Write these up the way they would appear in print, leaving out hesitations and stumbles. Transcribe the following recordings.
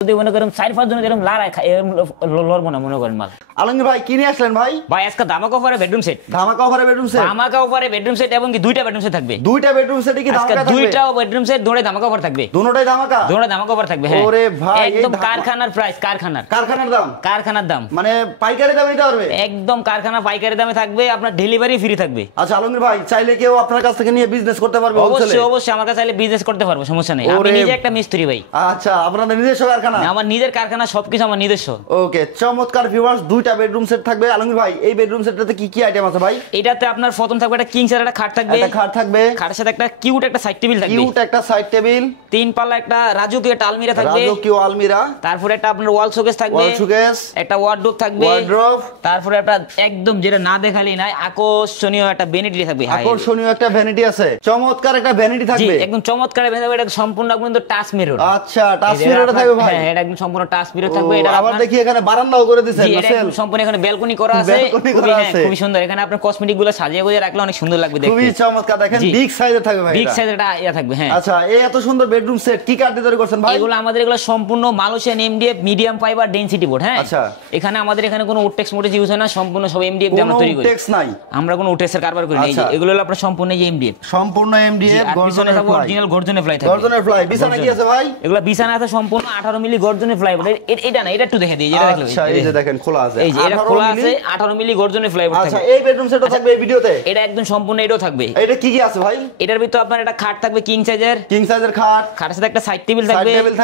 যদি মনে করেন 4-5 জন এরকম লড়াই লড়বো না মনে করেন মাল। আলমগীর ভাই কিনে আসলেন ভাই? ভাই আজকে ধামাকা অফারে বেডরুম সেট। ধামাকা অফারে বেডরুম সেট? ধামাকা অফারে বেডরুম সেট এবং কি দুইটা বেডরুম সেট থাকবে। দুইটা বেডরুম সেটে কি ধামাকা থাকবে? দুইটা বেডরুম সেট দুটোই ধামাকা অফার থাকবে। দুটোই ধামাকা? দুটোই ধামাকা অফার থাকবে। হ্যাঁ ওরে ভাই একদম কারখানার প্রাইস, কারখানার দাম, কারখানার দাম মানে পাইকারি দামে দিতে পারবে? একদম কারখানা পাইকারি দামে থাকবে, আপনার ডেলিভারি ফ্রি থাকবে। আচ্ছা আলমগীর ভাই চাইলে কেউ আপনার কাছ থেকে নিয়ে বিজনেস করতে পারবে? অবশ্যই অবশ্যই আমার কাছে চাইলে বিজনেস করতে পারবে, সমস্যা নেই। আমি নিজে একটা মিস্ত্রি ভাই। আচ্ছা আপনাদের নিজস্ব কারখানা? আমার নিজের কারখানা, সবকিছু আমার নিজস্ব। ওকে চমৎকার ভিউয়ার্স, দুইটা বেডরুম সেট থাকবে। আলমগীর ভাই এই বেডরুম সেটটাতে কি কি আইটেম আছে ভাই? এটাতে আপনার প্রথম থাকবে একটা কিং সাইজ একটা খাট থাকবে। একটা খাট থাকবে, খাটের সাথে একটা কিউট একটা সাইড টেবিল থাকবে। কিউট একটা সাইড টেবিল, তিন পাল্লা একটা রাজকীয় একটা আলমিরা থাকবে। রাজকীয় আলমিরা, তারপরে একটা আপনার ওয়াল শোকেস থাকবে, ওয়াল শোকেস, একটা ওয়ার্ডরোব থাকবে, ওয়ার্ডরোব, তারপরে একটা একদম যেটা না দেখালি নাই আকর্ষণীয় একটা ভ্যানিটি থাকবে। আকর্ষণীয় একটা ভ্যানিটি আছে, চমৎকার একটা ভ্যানিটি থাকবে। জি একদম চমৎকার ভ্যানিটি, এটা সম্পূর্ণ কিন্তু টাচ মিরর। আচ্ছা টাচ মিরর থাকবে ভাই? হ্যাঁ এটা একদম সম্পূর্ণ টাচ মিরর থাকবে। এটা আবার দেখি এখানে বারান্দাও করে দিয়েছেন। জি এটা একদম সম্পূর্ণ এখানে ব্যালকনি করা আছে, খুবই সুন্দর। এখানে আপনার কসমেটিক গুলো সাজিয়ে গুজিয়ে রাখলে অনেক সুন্দর লাগবে দেখতে। খুবই চমৎকার, দেখেন বিগ সাইজের থাকবে ভাই, বিগ সাইজের এটা ইয়া থাকবে। হ্যাঁ আচ্ছা এই এত সুন্দর বেডরুম সেট কি কাঠ দিয়ে তৈরি করছেন ভাই? এগুলো আমাদের এগুলো সম্পূর্ণ Malaysian MDF medium fibre density board. হ্যাঁ আচ্ছা এখানে আমাদের এখানে কোনো উডটেক্স মোটেক্স ইউজ হয় না, সম্পূর্ণ সব এমডিএফ দিয়ে আমরা তৈরি করি। উডটেক্স নাই, আমরা কোনো উডটেক্সের কারবার করি না। এই যে এগুলো হলো আপনার সম্পূর্ণ এই এমডিএফ, সম্পূর্ণ এমডিএফ গর্জনের ফ্লাই, অরিজিনাল গর্জনের ফ্লাই থাকবে। গর্জনের ফ্লাই। বিছানা কি আছে ভাই? এগুলো বিছানা আছে সম্পূর্ণ 18 মিলি গর্জনের ফ্লাই বোর্ড। এটা না, এটা একটু দেখে দিই, যেটা দেখলে আচ্ছা এই যে দেখেন খোলা আছে, এই যে এটা খোলা আছে 18 মিলি গর্জনের ফ্লাই বোর্ড থাকবে। আচ্ছা এই বেডরুম সেটটা থাকবে এই ভিডিওতে? এটা একদম সম্পূর্ণ এটাও থাকবে। এটা কি কি আছে ভাই? এটার ভিতর আপনার একটা খাট থাকবে কিং সাইজের, খাট, খাটের সাথে একটা সাইড টেবিল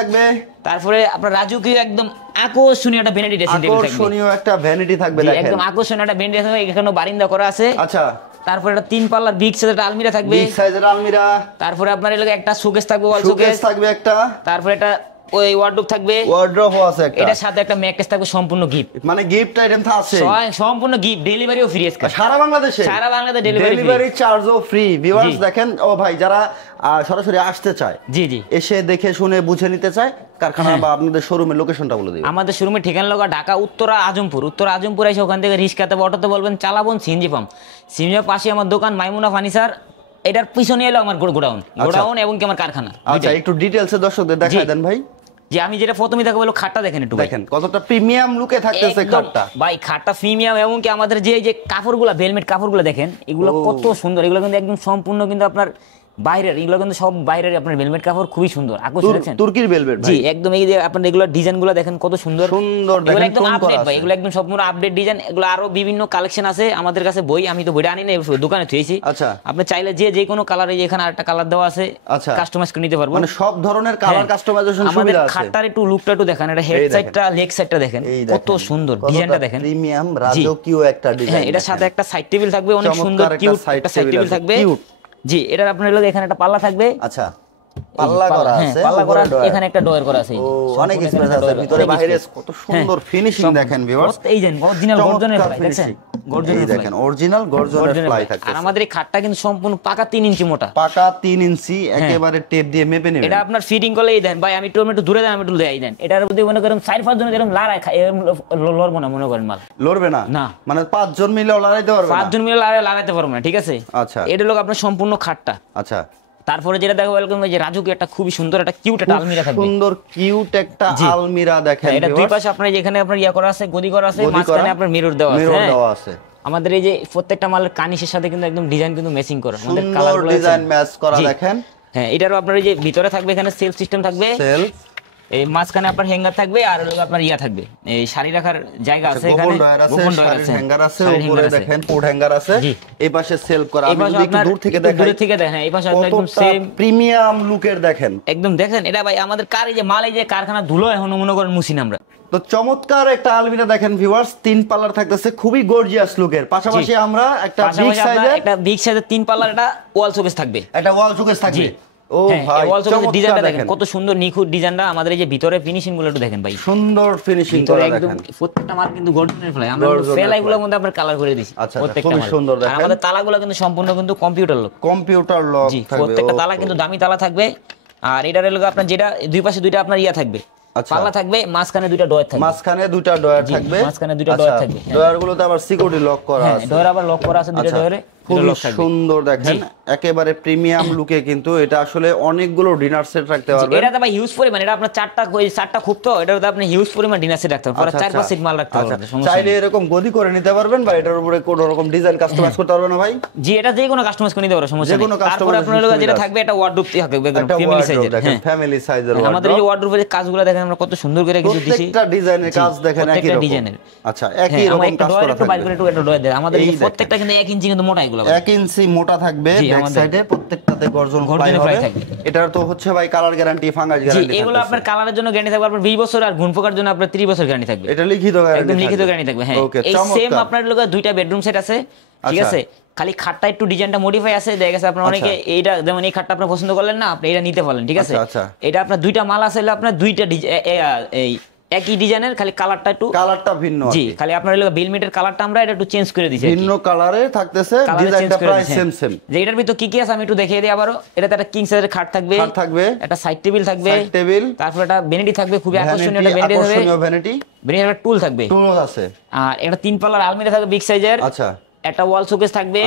থাকবে, তারপরে আপনার রাজকীয় একদম আকর্ষণীয় একটা ভ্যানিটি ড্রেসিং টেবিল থাকবে। আকর্ষণীয় একটা ভ্যানিটি থাকবে দেখেন, একদম আকর্ষণীয় একটা ভ্যানিটি থাকবে। এখানে বারান্দা করা আছে। আচ্ছা তারপরে একটা তিন পাল্লার বিগ সাইজের একটা আলমিরা থাকবে, বিগ সাইজের আলমিরা। তারপরে আপনার এলাকায় একটা শোকেস থাকবে, ওয়াল শোকেস থাকবে একটা, তারপরে একটা ওই ওয়ার্ডরোব থাকবে, ওয়ার্ডরোব আছে একটা, এটার সাথে একটা ম্যাট্রেস থাকবে সম্পূর্ণ গিফট, মানে গিফট আইটেম তো আছে সম্পূর্ণ গিফট, ডেলিভারিও ফ্রি আজকে সারা বাংলাদেশে ডেলিভারি চার্জও ফ্রি। ভিউয়ার্স দেখেন, ও ভাই যারা সরাসরি আসতে চায়, জি জি এসে দেখে শুনে বুঝে নিতে চায়, কারখানা বা আপনাদের শোরুমের লোকেশনটা বলে দিন। আমাদের শোরুমের ঠিকানা লাগা ঢাকা উত্তরা আজমপুর এসে ওখান থেকে রিস্কাতে বা অটোতে বলবেন চালাবন সিএনজি পাম্প, সিএনজি পাশে আমার দোকান মাইমুনা ফার্নিচার, এটার পিছনে এলো আমার গোডাউন এবং কি আমার কারখানা। আচ্ছা একটু ডিটেইলসে দর্শকদের দেখায় দেন ভাই। যে আমি যেটা প্রথমে দেখাবো হলো খাটটা দেখেন একটু, দেখেন কতটা প্রিমিয়াম লুকে থাকতেছে খাটটা ভাই। খাটটা প্রিমিয়াম এবং কি আমাদের যে কাপড়গুলো ভেলভেট কাপড়গুলো দেখেন, এগুলো কত সুন্দর। এগুলো কিন্তু একদম সম্পূর্ণ কিন্তু আপনার বাইরের, এগুলো কিন্তু সব বাইরের আপনার ভেলভেট কাপড়, খুবই সুন্দর আকর্ষণ। তুর্কির ভেলভেট জি একদম। এই যে আপনার এগুলো ডিজাইনগুলো দেখেন কত সুন্দর সুন্দর, এগুলো একদম আপডেট ভাই, এগুলো একদম সম্পূর্ণ আপডেট ডিজাইন। এগুলো আরো বিভিন্ন কালেকশন আছে আমাদের কাছে, বই আমি তো বইটা আনি না, দোকানে থুয়েছি। আচ্ছা আপনি চাইলে যে কোনো কালার, এই যে এখানে আরেকটা কালার দেওয়া আছে, আচ্ছা কাস্টমাইজ করে নিতে পারবেন, মানে সব ধরনের কালার কাস্টমাইজেশন সুবিধা আছে। খাটটার একটু লুকটা একটু দেখেন, এটা হেড সাইডটা লেগ সাইডটা দেখেন কত সুন্দর, ডিজাইনটা দেখেন প্রিমিয়াম রাজকীয় একটা ডিজাইন। হ্যাঁ এটার সাথে একটা সাইড টেবিল থাকবে, অনেক সুন্দর কিউট একটা সাইড টেবিল থাকবে। জি এটার আপনার হলো এখানে একটা পাল্লা থাকবে। আচ্ছা পাল্লা করা আছে, পাল্লা করা, এখানে একটা ডয়ার করা আছে, অনেক স্পেস আছে ভিতরে বাইরে, কত সুন্দর ফিনিশিং দেখেন ভিউয়ার্স। এই যে অরিজিনাল গর্জনের ফ্লাই দেখেন, গর্জনের দেখেন অরিজিনাল গর্জনের ফ্লাই থাকে। আর আমাদের এই খাটটা কিন্তু সম্পূর্ণ পাকা 3 ইঞ্চি মোটা, পাকা 3 ইঞ্চি, একেবারে টেপ দিয়ে মেপে নেবেন। এটা আপনার ফিটিং করলেই দেন ভাই, আমি একটু দূরে দেন, আমি একটু দেই দেন। এটার মধ্যে মনে করেন 4-5 জন এরকম লড়াই লড়বো না মনে করেন মাল, লড়বে না না, মানে 5 জন মিলে লড়াইতে পারবে না, 5 জন মিলে লড়াইতে পারবো না, ঠিক আছে। আচ্ছা এটা হলো আপনার সম্পূর্ণ খাটটা। আচ্ছা তারপরে যেটা দেখো এরকম যে রাজকীয় একটা খুবই সুন্দর একটা কিউট একটা আলমিরা থাকবে, সুন্দর কিউট একটা আলমিরা দেখেন। এটা দুই পাশে আপনার যেখানে আপনার ইয়া করা আছে, গদি করা আছে, মাঝখানে আপনার মিরর দেওয়া আছে। আমাদের এই যে প্রত্যেকটা মালের কানিশের সাথে কিন্তু একদম ডিজাইন কিন্তু ম্যাচিং করা, আমাদের কালারগুলো ডিজাইন ম্যাচ করা দেখেন। হ্যাঁ এটারও আপনার এই যে ভিতরে থাকবে, এখানে সেলফ সিস্টেম থাকবে, সেলফ, এই মাঝখানে আপনার হ্যাঙ্গার থাকবে, আর আপনার ইয়া থাকবে এই শাড়ি রাখার জায়গা আছে, এখানে গোপন ডয়ার আছে, হ্যাঙ্গার আছে, উপরে দেখেন পোর্ট হ্যাঙ্গার আছে, এই পাশে সেলফ করা। আমি যদি একটু দূর থেকে দেখেন, এই পাশে একদম সেম প্রিমিয়াম লুকের দেখেন, একদম দেখেন। এটা ভাই আমাদের কার এই যে মাল, এই যে কারখানা ধুলো এখন মনে করেন মুছিন আমরা। তো চমৎকার একটা আলমিরা দেখেন ভিউয়ার্স, 3 পাল্লার থাকতেছে, খুবই গর্জিয়াস লুকের। পাশাপাশি আমরা একটা বিগ সাইজের 3 পাল্লার একটা ওয়াল শোকেস থাকবে, একটা ওয়াল শোকেস থাকবে। ও ভাই ওয়াল শোকেসের ডিজাইনটা দেখেন কত সুন্দর নিখুঁত ডিজাইনটা। আমাদের এই যে ভিতরে ফিনিশিং গুলো একটু দেখেন ভাই, সুন্দর ফিনিশিং করা দেখেন। প্রত্যেকটা মাল কিন্তু গোল্ডেনের ফ্লাই, আমরা ফেলাইগুলোর মধ্যে আমরা কালার করে দিয়েছি প্রত্যেকটা মাল, সুন্দর দেখেন। আমাদের তালাগুলো কিন্তু সম্পূর্ণ কিন্তু কম্পিউটার লক থাকবে, প্রত্যেকটা তালা কিন্তু দামি তালা থাকবে। আর এটার এলাকা আপনার যেটা দুই পাশে দুইটা আপনার ইয়া থাকবে, পাল্লা থাকবে, মাঝখানে দুইটা ডয়ার থাকবে, মাঝখানে দুইটা ডয়ার থাকবে, ডয়ারগুলোতে আবার সিকিউরিটি লক করা আছে, ডয়ার আবার লক করা আছে দুইটা ডয়ারে। খুব সুন্দর দেখেন, একেবারে প্রিমিয়াম লুকে, কিন্তু এটা আসলে অনেকগুলো ডিনার সেট রাখতে পারবেন। এটা তো ভাই হিউজ পরিমাণ, এটা আপনার চারটা খুব, তো এটাতে আপনি হিউজ পরিমাণ ডিনার সেট রাখতে পারবেন, 4-5 সিট মাল রাখতে পারবেন। চাইলে এরকম গদি করে নিতে পারবেন, বা এটার উপরে কোনো রকম ডিজাইন কাস্টমাইজ করতে পারবেন না ভাই? জি, এটা যে কোনো কাস্টমাইজ করে নিতে পারবেন, সমস্যা নেই। তারপর আপনার লোক যেটা থাকবে এটা ওয়ার্ডরোব থাকবে, ফ্যামিলি সাইজের। দেখেন ফ্যামিলি সাইজের ওয়ার্ডরোব। আমাদের এই ওয়ার্ডরোবের কাজগুলো দেখেন আমরা কত সুন্দর করে কিছু দিছি, প্রত্যেকটা ডিজাইনের কাজ দেখেন একই রকম ডিজাইনের। আচ্ছা, একই রকম কাজ করা থাকবে। এটা ডয়ার দেয় আমাদের, এই প্রত্যেকটা কিন্তু 1 ইঞ্চি কিন্তু মোটা, এগুলো 1 ইঞ্চি মোটা থাকবে ব্যাক সাইডে, প্রত্যেকটাতে গর্জন ফ্লাই থাকবে। এটার তো হচ্ছে ভাই কালার গ্যারান্টি, ফাঙ্গাস গ্যারান্টি। এগুলো আপনার কালারের জন্য গ্যারান্টি থাকবে আপনার 20 বছর, আর ঘুণ পোকার জন্য আপনার 30 বছর গ্যারান্টি থাকবে। এটা লিখিত গ্যারান্টি, একদম লিখিত গ্যারান্টি থাকবে। হ্যাঁ, এই সেম আপনার লোক দুইটা বেডরুম সেট আছে, ঠিক আছে। খালি খাটটা একটু ডিজাইনটা মডিফাই আছে, দেখা গেছে আপনার অনেকে এইটা, যেমন এই খাটটা আপনি পছন্দ করলেন না, আপনি এটা নিতে পারলেন, ঠিক আছে। এটা আপনার দুইটা মাল আছে, আপনার দুইটা এই একই ডিজাইনের, খালি কালারটা ভিন্ন। জি, খালি আপনার হলো বিলমিটের কালারটা আমরা এটা একটু চেঞ্জ করে দিয়েছি, ভিন্ন কালারে থাকতেছে, ডিজাইনটা প্রায় সেম। যে এটার ভিতর কি কি আছে আমি একটু দেখিয়ে দিই আবারো। এটাতে একটা কিং সাইজের খাট থাকবে, একটা সাইড টেবিল থাকবে, তারপর একটা ভ্যানিটি থাকবে, খুবই আকর্ষণীয় একটা ভ্যানিটি, একটা টুল থাকবে, আর একটা 3 পাল্লার আলমিরা থাকবে বিগ সাইজের। আচ্ছা, একটা ওয়াল শোকেস থাকবে,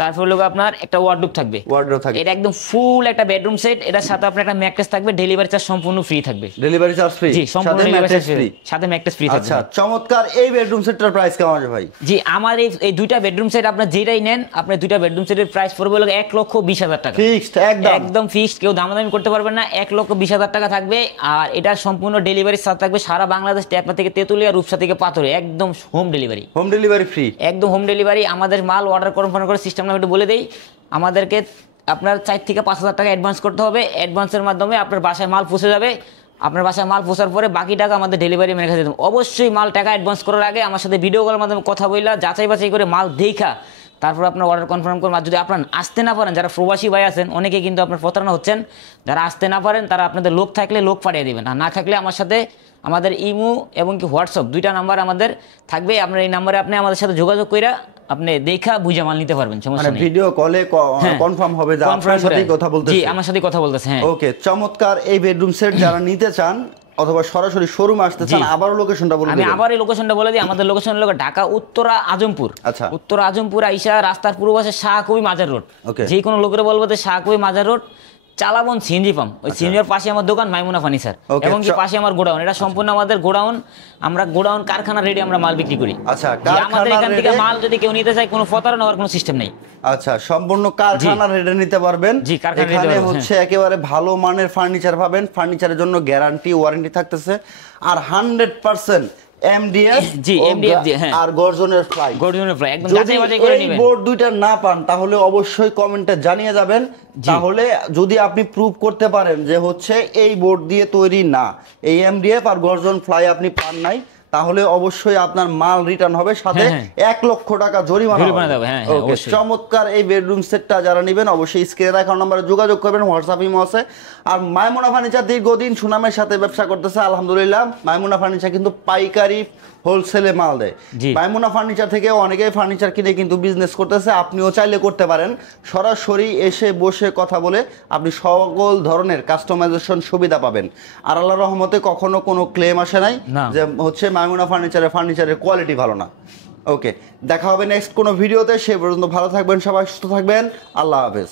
তারপর হলো আপনার একটা ওয়ার্ডরোব থাকবে। এটা একদম ফুল একটা বেডরুম সেট, এটার সাথে আপনার একটা ম্যাট্রেস থাকবে, ডেলিভারি চার্জ সম্পূর্ণ ফ্রি থাকবে। Delivery charge free? জি, সম্পূর্ণ ডেলিভারি ফ্রি, সাথে ম্যাট্রেস ফ্রি থাকবে। আচ্ছা, চমৎকার। এই বেডরুম সেটটার প্রাইস কেমন আছে ভাই? জি, আমার এই দুইটা বেডরুম সেট আপনার যেটাই নেন, আপনার দুইটা বেডরুম সেটের প্রাইস পড়বে হলো 1,20,000 টাকা। ফিক্সড, একদম ফিক্সড, কেউ দামাদামি করতে পারবেন না। 1,20,000 টাকা থাকবে, আর এটার সম্পূর্ণ ডেলিভারি চার্জ থাকবে সারা বাংলাদেশ, টেকনা থেকে তেতুলিয়া, রূপসা থেকে পাথরে, একদম home delivery. Home delivery free? একদম হোম ডেলিভারি। আমাদের মাল অর্ডার কনফার্ম করে সিস্টেম আমি একটু বলে দেই। আমাদেরকে আপনার 4 থেকে 5,000 টাকা অ্যাডভান্স করতে হবে। অ্যাডভান্সের মাধ্যমে আপনার বাসায় মাল পৌঁছে যাবে। আপনার বাসায় মাল পৌঁছার পরে বাকি টাকা আমাদের ডেলিভারি ম্যানের কাছে দিতে হবে। অবশ্যই মাল টাকা অ্যাডভান্স করার আগে আমার সাথে ভিডিও কলের মাধ্যমে কথা বললা, যাচাই বাছাই করে মাল দেখা তারপর আপনার অর্ডার কনফার্ম করুন। আর যদি আপনার আসতে না পারেন, যারা প্রবাসী ভাই আছেন অনেকে কিন্তু আপনার প্রতারণা হচ্ছেন, যারা আসতে না পারেন তারা আপনাদের লোক থাকলে লোক পাঠিয়ে দেবেন, আর না থাকলে আমার সাথে, আমাদের ইমো এবং কি হোয়াটসঅ্যাপ দুইটা নাম্বার আমাদের থাকবে, আপনার এই নাম্বারে আপনি আমাদের সাথে যোগাযোগ কইরা আপনি দেখা বুঝা মাল নিতে পারবেন, সমস্যা নেই। ভিডিও কলে কনফার্ম হবে যে আপনার সাথেই কথা বলতেছি। জি, আমার সাথেই কথা বলতেছে। হ্যাঁ, ওকে, চমৎকার। এই বেডরুম সেট যারা নিতে চান অথবা সরাসরি শোরুমে আসতে চান, আবারও লোকেশনটা বলে দিন। আমি আবার এই লোকেশনটা বলে দিই। আমাদের লোকেশন হলো ঢাকা উত্তরা আজমপুর। আচ্ছা, উত্তরা আজমপুর আইসা রাস্তার পূর্ব পাশে শাহকবি মাজার রোড। যে কোনো লোকের বলবো যে শাহকবি মাজার রোড, চালাবন সিএনজি পাম্প, ওই সিএনজির পাশে আমার দোকান মাইমুনা ফার্নিচার, এবং কি পাশে আমার গোডাউন। এটা সম্পূর্ণ আমাদের গোডাউন, আমরা গোডাউন কারখানা রেডি আমরা মাল বিক্রি করি। আচ্ছা, আমাদের এখান থেকে মাল যদি কেউ নিতে চায়, কোনো প্রতারণা হওয়ার কোনো সিস্টেম নেই। আচ্ছা, সম্পূর্ণ কারখানা রেডি নিতে পারবেন। জি, কারখানা এখানে হচ্ছে একেবারে ভালো মানের ফার্নিচার পাবেন। ফার্নিচারের জন্য গ্যারান্টি, ওয়ারেন্টি থাকতেছে, আর 100% এমডিএফ আর গর্জনের ফ্লাই, একদম যাচাই বাছাই করে নেবেন। বোর্ড দুইটা না পান তাহলে অবশ্যই কমেন্টে জানিয়ে যাবেন। তাহলে যদি আপনি প্রুভ করতে পারেন যে হচ্ছে এই বোর্ড দিয়ে তৈরি না, এই এমডিএফ আর গর্জন ফ্লাই আপনি পান নাই, তাহলে অবশ্যই আপনার মাল রিটার্ন হবে, সাথে 1 লক্ষ টাকা জরিমানা হবে। ওকে, চমৎকার। এই বেডরুম সেটটা যারা নেবেন অবশ্যই স্ক্রিনে দেখানো নম্বরে যোগাযোগ করবেন, হোয়াটসঅ্যাপ ইমো আছে। আর মাইমুনা ফার্নিচার দীর্ঘদিন সুনামের সাথে ব্যবসা করতেছে, আলহামদুলিল্লাহ। মাইমুনা ফার্নিচার কিন্তু পাইকারি, হোলসেলে মাল দেয়। মাইমুনা ফার্নিচার থেকে অনেকেই ফার্নিচার কিনে কিন্তু বিজনেস করতেছে, আপনিও চাইলে করতে পারেন। সরাসরি এসে বসে কথা বলে আপনি সকল ধরনের কাস্টমাইজেশন সুবিধা পাবেন। আর আল্লাহর রহমতে কখনো কোনো ক্লেম আসে নাই যে হচ্ছে মাইমুনা ফার্নিচারের কোয়ালিটি ভালো না। ওকে, দেখা হবে নেক্সট কোনো ভিডিওতে। সে পর্যন্ত ভালো থাকবেন সবাই, সুস্থ থাকবেন। আল্লাহ হাফেজ।